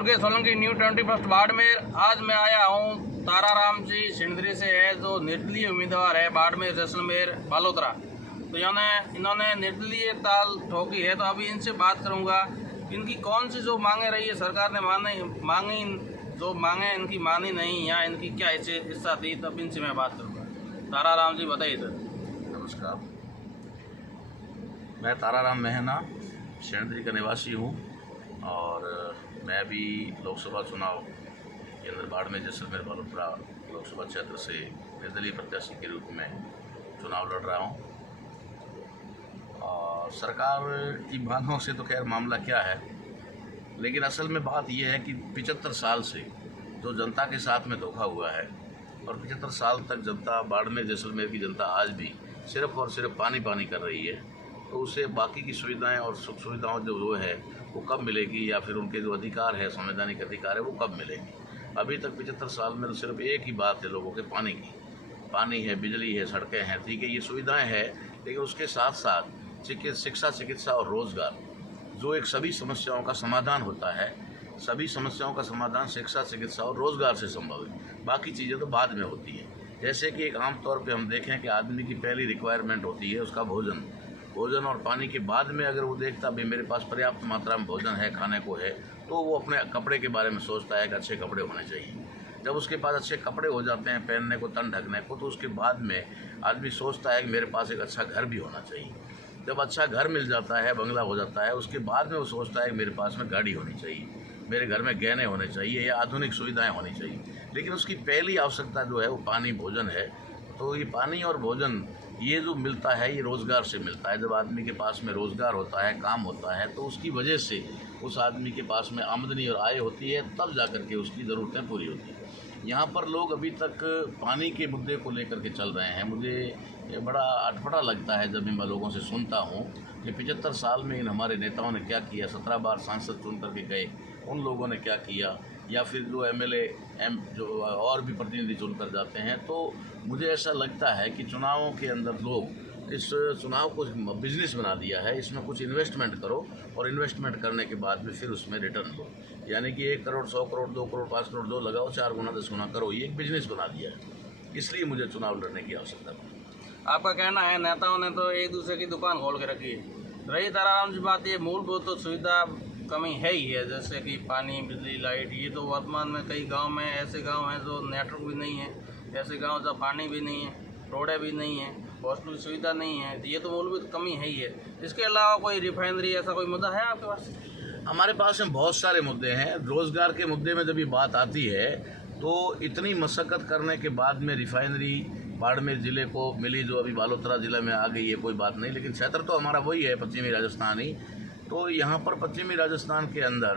के Solanki new 21 ward में आज मैं आया हूँ। ताराराम जी सिंदरी से है जो निर्दलीय उम्मीदवार है बाड़मेर, जैसलमेर, बालोतरा। तो इन्होंने निर्दलीय ताल ठोकी है। तो अभी इनसे बात करूँगा इनकी कौन सी जो मांगे रही है सरकार ने मांगी जो मांगे इनकी मानी नहीं या इनकी क्या हिस्सा दी, तब इनसे मैं बात करूँगा। ताराराम जी बताइए सर। नमस्कार, मैं ताराराम मेहना सिंदरी का निवासी हूँ और मैं भी लोकसभा चुनाव के अंदर बाड़मेर, जैसलमेर, बालोतरा लोकसभा क्षेत्र से निर्दलीय प्रत्याशी के रूप में चुनाव लड़ रहा हूँ। और सरकार की मांगों से तो खैर मामला क्या है, लेकिन असल में बात यह है कि 75 साल से जो जनता के साथ में धोखा हुआ है और 75 साल तक जनता, बाड़मेर जैसलमेर की जनता आज भी सिर्फ और सिर्फ पानी पानी कर रही है, तो उसे बाकी की सुविधाएं और सुख सुविधाओं जो है वो कब मिलेगी, या फिर उनके जो अधिकार है, संवैधानिक अधिकार है, वो कब मिलेगी। अभी तक 75 साल में तो सिर्फ एक ही बात है लोगों के पानी की। पानी है, बिजली है, सड़कें हैं, ठीक है, ये सुविधाएं हैं, लेकिन उसके साथ साथ शिक्षा, चिकित्सा और रोज़गार जो एक सभी समस्याओं का समाधान होता है, सभी समस्याओं का समाधान शिक्षा, चिकित्सा और रोज़गार से संभव है। बाकी चीज़ें तो बाद में होती हैं। जैसे कि एक आम तौर पे हम देखें कि आदमी की पहली रिक्वायरमेंट होती है उसका भोजन और पानी के बाद में अगर वो देखता भी मेरे पास पर्याप्त मात्रा में भोजन है, खाने को है, तो वो अपने कपड़े के बारे में सोचता है कि अच्छे कपड़े होने चाहिए। जब उसके पास अच्छे कपड़े हो जाते हैं पहनने को, तन ढकने को, तो उसके बाद में आदमी सोचता है कि मेरे पास एक अच्छा घर भी होना चाहिए। जब अच्छा घर मिल जाता है, बंगला हो जाता है, उसके बाद में वो सोचता है कि मेरे पास में गाड़ी होनी चाहिए, मेरे घर में गहने होने चाहिए या आधुनिक सुविधाएं होनी चाहिए। लेकिन उसकी पहली आवश्यकता जो है वो पानी, भोजन है। तो ये पानी और भोजन ये जो मिलता है ये रोज़गार से मिलता है। जब आदमी के पास में रोज़गार होता है, काम होता है, तो उसकी वजह से उस आदमी के पास में आमदनी और आय होती है, तब जा कर के उसकी ज़रूरतें पूरी होती हैं। यहाँ पर लोग अभी तक पानी के मुद्दे को लेकर के चल रहे हैं। मुझे ये बड़ा अटपटा लगता है जब मैं लोगों से सुनता हूँ कि 75 साल में इन हमारे नेताओं ने क्या किया, 17 बार सांसद चुन करके गए, उन लोगों ने क्या किया, या फिर जो एमएलए जो और भी प्रतिनिधि चुनकर जाते हैं। तो मुझे ऐसा लगता है कि चुनावों के अंदर लोग इस चुनाव को बिजनेस बना दिया है। इसमें कुछ इन्वेस्टमेंट करो और इन्वेस्टमेंट करने के बाद में फिर उसमें रिटर्न दो, यानी कि 1 करोड़, 100 करोड़, 2 करोड़, 5 करोड़ जो लगाओ, 4 गुना 10 गुना करो, ये एक बिजनेस बना दिया है। इसलिए मुझे चुनाव लड़ने की आवश्यकता है। आपका कहना है नेताओं ने तो एक दूसरे की दुकान खोल के रखी है। रही ताराराम जी बात, ये मूलभूत तो सुविधा कमी है ही है, जैसे कि पानी, बिजली, लाइट। ये तो वर्तमान में कई गांव में ऐसे गांव हैं जो नेटवर्क भी नहीं है, ऐसे गांव जहाँ पानी भी नहीं है, रोडें भी नहीं है, हॉस्पिटल सुविधा नहीं है। ये तो मूलभूत कमी है ही है। इसके अलावा कोई रिफाइनरी ऐसा कोई मुद्दा है आपके पास? हमारे पास में बहुत सारे मुद्दे हैं। रोज़गार के मुद्दे में जब ये बात आती है तो इतनी मशक्क़त करने के बाद में रिफाइनरी बाड़मेर ज़िले को मिली, जो अभी बालोतरा ज़िले में आ गई है, कोई बात नहीं, लेकिन क्षेत्र तो हमारा वही है, पश्चिमी राजस्थान ही। तो यहाँ पर पश्चिमी राजस्थान के अंदर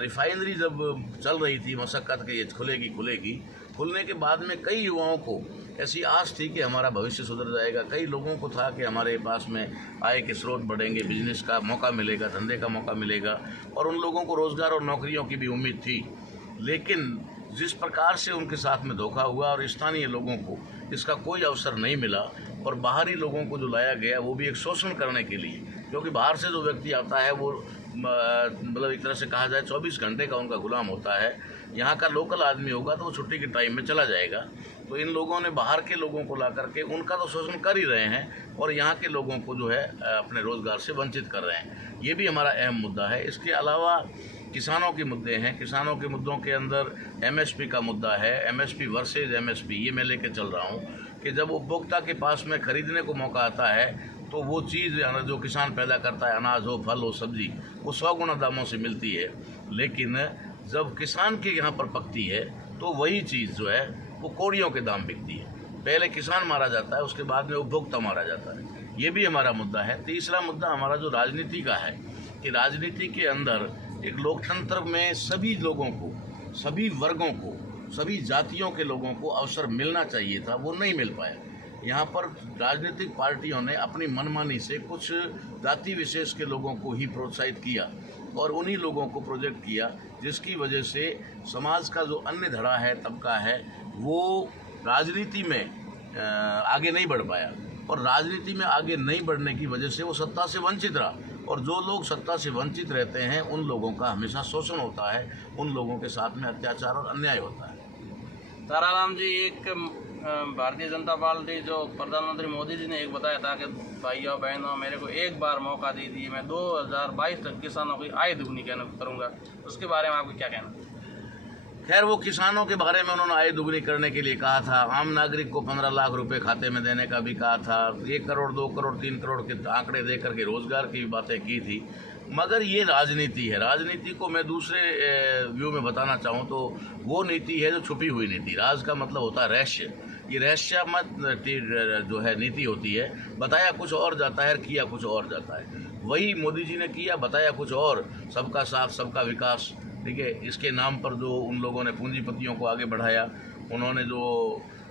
रिफाइनरी जब चल रही थी मशक्क़त के, ये खुलेगी, खुलने के बाद में कई युवाओं को ऐसी आस थी कि हमारा भविष्य सुधर जाएगा। कई लोगों को था कि हमारे पास में आय के स्रोत बढ़ेंगे, बिजनेस का मौका मिलेगा, धंधे का मौका मिलेगा, और उन लोगों को रोज़गार और नौकरियों की भी उम्मीद थी। लेकिन जिस प्रकार से उनके साथ में धोखा हुआ और स्थानीय लोगों को इसका कोई अवसर नहीं मिला, और बाहरी लोगों को जो लाया गया वो भी एक शोषण करने के लिए, क्योंकि बाहर से जो व्यक्ति आता है वो मतलब एक तरह से कहा जाए 24 घंटे का उनका गुलाम होता है। यहाँ का लोकल आदमी होगा तो वो छुट्टी के टाइम में चला जाएगा। तो इन लोगों ने बाहर के लोगों को ला करके उनका तो शोषण कर ही रहे हैं, और यहाँ के लोगों को जो है अपने रोज़गार से वंचित कर रहे हैं। ये भी हमारा अहम मुद्दा है। इसके अलावा किसानों के मुद्दे हैं। किसानों के मुद्दों के अंदर एमएसपी का मुद्दा है। एमएसपी वर्सेज एमएसपी ये मैं लेके चल रहा हूँ कि जब उपभोक्ता के पास में खरीदने को मौका आता है तो वो चीज़ जो किसान पैदा करता है, अनाज हो, फल हो, सब्जी, वो 100 गुना दामों से मिलती है। लेकिन जब किसान के यहाँ पर पकती है तो वही चीज़ जो है वो कौड़ियों के दाम बिकती है। पहले किसान मारा जाता है, उसके बाद में उपभोक्ता मारा जाता है। ये भी हमारा मुद्दा है। तीसरा मुद्दा हमारा जो राजनीति का है कि राजनीति के अंदर एक लोकतंत्र में सभी लोगों को, सभी वर्गों को, सभी जातियों के लोगों को अवसर मिलना चाहिए था, वो नहीं मिल पाया। यहाँ पर राजनीतिक पार्टियों ने अपनी मनमानी से कुछ जाति विशेष के लोगों को ही प्रोत्साहित किया और उन्हीं लोगों को प्रोजेक्ट किया, जिसकी वजह से समाज का जो अन्य धड़ा है, तबका है, वो राजनीति में आगे नहीं बढ़ पाया, और राजनीति में आगे नहीं बढ़ने की वजह से वो सत्ता से वंचित रहा और जो लोग सत्ता से वंचित रहते हैं उन लोगों का हमेशा शोषण होता है, उन लोगों के साथ में अत्याचार और अन्याय होता है। ताराराम जी, एक भारतीय जनता पार्टी जो प्रधानमंत्री मोदी जी ने एक बताया था कि भाइयों बहनों मेरे को एक बार मौका दे दिए, मैं 2022 तक किसानों की आय दुगनी करूँगा, उसके बारे में आपको क्या कहना? खैर, वो किसानों के बारे में उन्होंने आय दुगनी करने के लिए कहा था, आम नागरिक को 15 लाख रुपए खाते में देने का भी कहा था, 1 करोड़ 2 करोड़ 3 करोड़ के आंकड़े दे करके रोजगार की भी बातें की थी। मगर ये राजनीति है। राजनीति को मैं दूसरे व्यू में बताना चाहूँ तो वो नीति है जो छुपी हुई नीति। राज का मतलब होता है रहस्य। ये रहस्यात्मक जो है नीति होती है, बताया कुछ और जाता है, किया कुछ और जाता है। वही मोदी जी ने किया, बताया कुछ और, सबका साथ सबका विकास, ठीक है। इसके नाम पर जो उन लोगों ने पूंजीपतियों को आगे बढ़ाया, उन्होंने जो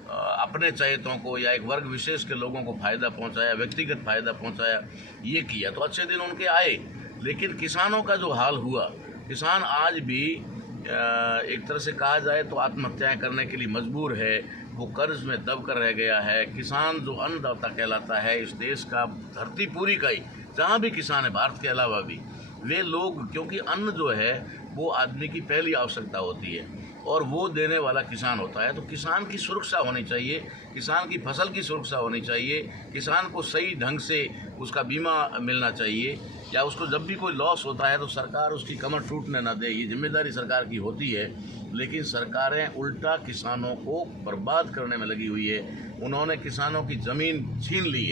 अपने चहेतों को या एक वर्ग विशेष के लोगों को फ़ायदा पहुंचाया, व्यक्तिगत फ़ायदा पहुंचाया, ये किया तो अच्छे दिन उनके आए। लेकिन किसानों का जो हाल हुआ, किसान आज भी एक तरह से कहा जाए तो आत्महत्याएं करने के लिए मजबूर है। वो कर्ज में दब कर रह गया है। किसान जो अन्नदाता कहलाता है इस देश का, धरती पूरी का ही, जहाँ भी किसान है भारत के अलावा भी, वे लोग, क्योंकि अन्न जो है वो आदमी की पहली आवश्यकता होती है और वो देने वाला किसान होता है। तो किसान की सुरक्षा होनी चाहिए, किसान की फसल की सुरक्षा होनी चाहिए, किसान को सही ढंग से उसका बीमा मिलना चाहिए, या उसको जब भी कोई लॉस होता है तो सरकार उसकी कमर टूटने ना दे। ये जिम्मेदारी सरकार की होती है। लेकिन सरकारें उल्टा किसानों को बर्बाद करने में लगी हुई है। उन्होंने किसानों की ज़मीन छीन ली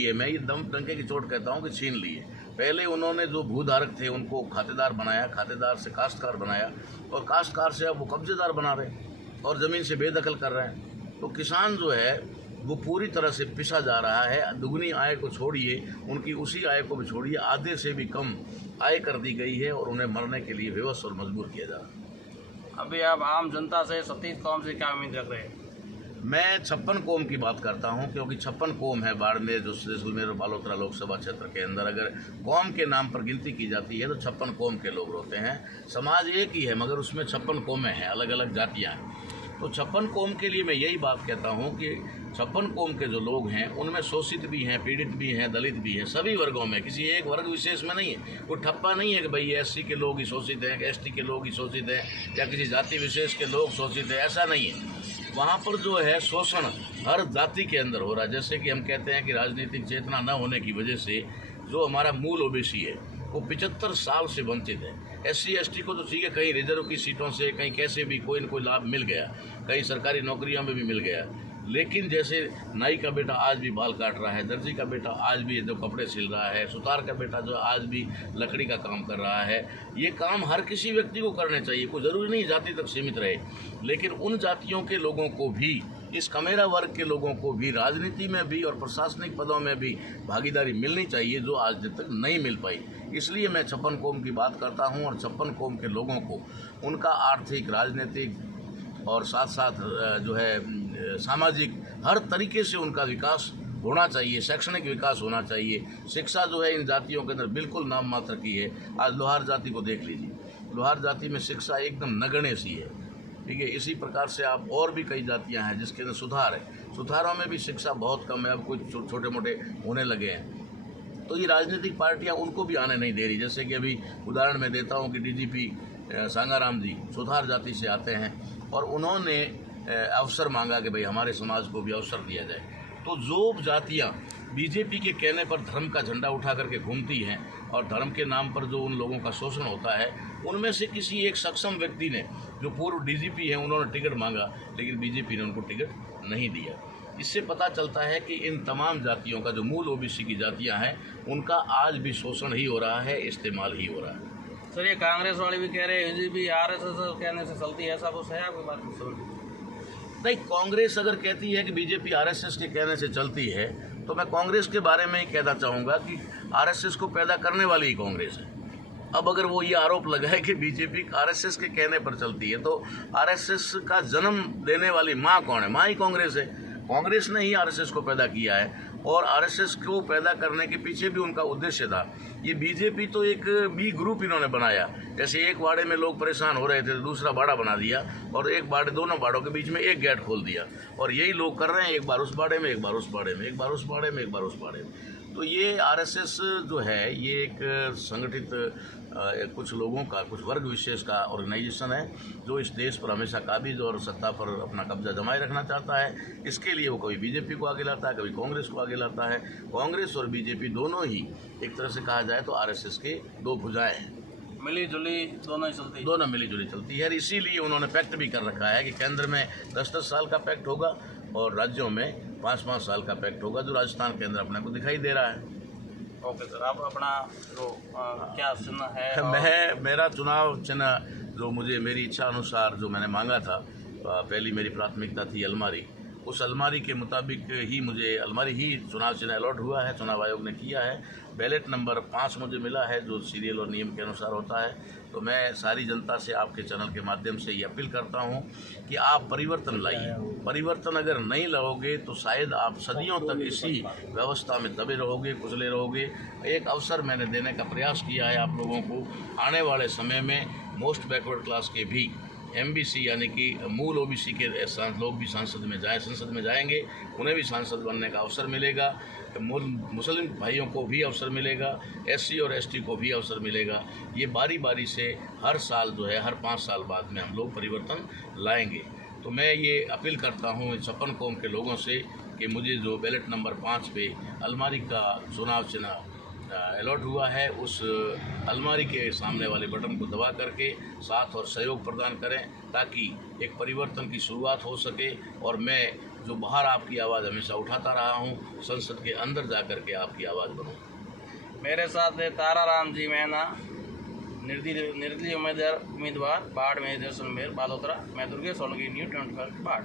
है। मैं ये दम टंके की चोट कहता हूँ कि छीन ली है। पहले उन्होंने जो भूधारक थे उनको खातेदार बनाया, खातेदार से काश्तकार बनाया, और काश्तकार से अब वो कब्जेदार बना रहे और ज़मीन से बेदखल कर रहे हैं। तो किसान जो है वो पूरी तरह से पिसा जा रहा है। दुगनी आय को छोड़िए, उनकी उसी आय को भी छोड़िए, आधे से भी कम आय कर दी गई है और उन्हें मरने के लिए विवश और मजबूर किया जा रहा है। अभी आप आम जनता से, 37 कौम से क्या उम्मीद रख रहे हैं? मैं 56 कौम की बात करता हूं, क्योंकि 56 कौम है बाड़मेर, जो जैसलमेर और बालोतरा लोकसभा क्षेत्र के अंदर। अगर कौम के नाम पर गिनती की जाती है तो 56 कौम के लोग होते हैं। समाज एक ही है मगर उसमें 56 कौमें हैं, अलग अलग जातियां हैं। तो 56 कौम के लिए मैं यही बात कहता हूं कि 56 कौम के जो लोग हैं उनमें शोषित भी हैं, पीड़ित भी हैं, दलित भी हैं, सभी वर्गों में, किसी एक वर्ग विशेष में नहीं है। कोई ठप्पा नहीं है कि भाई एससी के लोग ही शोषित हैं, एसटी के लोग ही शोषित हैं, या किसी जाति विशेष के लोग शोषित हैं, ऐसा नहीं है। वहाँ पर जो है शोषण हर जाति के अंदर हो रहा है। जैसे कि हम कहते हैं कि राजनीतिक चेतना न होने की वजह से जो हमारा मूल ओबीसी है वो 75 साल से वंचित है। एससी एसटी को तो ठीक है, कहीं रिजर्व की सीटों से, कहीं कैसे भी कोई न कोई लाभ मिल गया, कहीं सरकारी नौकरियों में भी मिल गया। लेकिन जैसे नाई का बेटा आज भी बाल काट रहा है, दर्जी का बेटा आज भी जो कपड़े सिल रहा है, सुतार का बेटा जो आज भी लकड़ी का काम कर रहा है, ये काम हर किसी व्यक्ति को करने चाहिए। कोई ज़रूरी नहीं जाति तक सीमित रहे। लेकिन उन जातियों के लोगों को भी, इस कमेरा वर्ग के लोगों को भी राजनीति में भी और प्रशासनिक पदों में भी भागीदारी मिलनी चाहिए, जो आज तक नहीं मिल पाई। इसलिए मैं 56 कौम की बात करता हूँ और 56 कौम के लोगों को उनका आर्थिक, राजनीतिक और साथ साथ जो है सामाजिक, हर तरीके से उनका विकास होना चाहिए, शैक्षणिक विकास होना चाहिए। शिक्षा जो है इन जातियों के अंदर बिल्कुल नाम मात्र की है। आज लोहार जाति को देख लीजिए, लोहार जाति में शिक्षा एकदम नगण्य सी है, ठीक है। इसी प्रकार से आप और भी कई जातियां हैं जिसके अंदर सुधार है, सुधारों में भी शिक्षा बहुत कम है, अब कुछ छोटे मोटे होने लगे हैं। तो ये राजनीतिक पार्टियां उनको भी आने नहीं दे रही। जैसे कि अभी उदाहरण मैं देता हूं कि डीजीपी सांगाराम जी सुधार जाति से आते हैं और उन्होंने अवसर मांगा कि भाई हमारे समाज को भी अवसर दिया जाए। तो जो जातियां बीजेपी के कहने पर धर्म का झंडा उठा करके घूमती हैं और धर्म के नाम पर जो उन लोगों का शोषण होता है, उनमें से किसी एक सक्षम व्यक्ति ने, जो पूर्व डीजीपी हैं, उन्होंने टिकट मांगा, लेकिन बीजेपी ने उनको टिकट नहीं दिया। इससे पता चलता है कि इन तमाम जातियों का, जो मूल ओबीसी की जातियां हैं, उनका आज भी शोषण ही हो रहा है, इस्तेमाल ही हो रहा है। सर, ये कांग्रेस वाले भी कह रहे हैं बीजेपी आरएसएस कहने से चलती है, ऐसा कुछ है आपकी बात? नहीं, कांग्रेस अगर कहती है कि बीजेपी आरएसएस के कहने से चलती है तो मैं कांग्रेस के बारे में ही कहना चाहूँगा कि आरएसएस को पैदा करने वाली ही कांग्रेस है। अब अगर वो ये आरोप लगाए कि बीजेपी आरएसएस के कहने पर चलती है, तो आरएसएस का जन्म देने वाली माँ कौन है? माँ ही कांग्रेस है। कांग्रेस ने ही आरएसएस को पैदा किया है और आरएसएस को पैदा करने के पीछे भी उनका उद्देश्य था। ये बीजेपी तो एक बी ग्रुप इन्होंने बनाया। जैसे एक बाड़े में लोग परेशान हो रहे थे तो दूसरा बाड़ा बना दिया और एक बाड़े, दोनों बाड़ों के बीच में एक गेट खोल दिया, और यही लोग कर रहे हैं, एक बार उस बाड़े में, एक बार उस बाड़े में, एक बार उस बाड़े में, एक बार उस बाड़े में। तो ये आरएसएस जो है ये एक संगठित कुछ लोगों का, कुछ वर्ग विशेष का ऑर्गेनाइजेशन है जो इस देश पर हमेशा काबिज और सत्ता पर अपना कब्जा जमाए रखना चाहता है। इसके लिए वो कभी बीजेपी को आगे लाता है, कभी कांग्रेस को आगे लाता है। कांग्रेस और बीजेपी दोनों ही एक तरह से कहा जाए तो आरएसएस के दो भुजाएं हैं, मिली जुली दोनों ही चलती, दोनों मिली जुली चलती है। और इसीलिए उन्होंने पैक्ट भी कर रखा है कि केंद्र में 10-10 साल का पैक्ट होगा और राज्यों में 5-5 साल का पैक्ट होगा, जो राजस्थान के अंदर अपने को दिखाई दे रहा है। ओके सर, आप अपना जो क्या चिन्ह है? मेरा चुनाव चिन्ह जो मुझे मेरी इच्छा अनुसार जो मैंने मांगा था, पहली मेरी प्राथमिकता थी अलमारी। उस अलमारी के मुताबिक ही मुझे अलमारी ही चुनाव चिन्ह अलॉट हुआ है, चुनाव आयोग ने किया है। बैलेट नंबर 5 मुझे मिला है जो सीरियल और नियम के अनुसार होता है। तो मैं सारी जनता से आपके चैनल के माध्यम से ये अपील करता हूँ कि आप परिवर्तन लाइए। परिवर्तन अगर नहीं लाओगे तो शायद आप सदियों तक इसी व्यवस्था में दबे रहोगे, कुचले रहोगे। एक अवसर मैंने देने का प्रयास किया है आप लोगों को, आने वाले समय में मोस्ट बैकवर्ड क्लास के भी एमबीसी यानी कि मूल ओबीसी के लोग भी संसद में जाएंगे, उन्हें भी सांसद बनने का अवसर मिलेगा। मुस्लिम भाइयों को भी अवसर मिलेगा, एससी और एसटी को भी अवसर मिलेगा। ये बारी बारी से हर साल जो है, हर 5 साल बाद में हम लोग परिवर्तन लाएंगे। तो मैं ये अपील करता हूँ 56 कौम के लोगों से कि मुझे जो बैलेट नंबर 5 पे अलमारी का चुनाव चिन्ह अलॉट हुआ है, उस अलमारी के सामने वाले बटन को दबा करके साथ और सहयोग प्रदान करें ताकि एक परिवर्तन की शुरुआत हो सके। और मैं जो बाहर आपकी आवाज़ हमेशा उठाता रहा हूँ, संसद के अंदर जा कर के आपकी आवाज़ बनूँ। मेरे साथ है ताराराम जी मैना, निर्दलीय उम्मीदवार बाड़मेर, जैसलमेर, बालोतरा। मैं दुर्गेश सोलंकी, न्यूज़ 24 बाड़।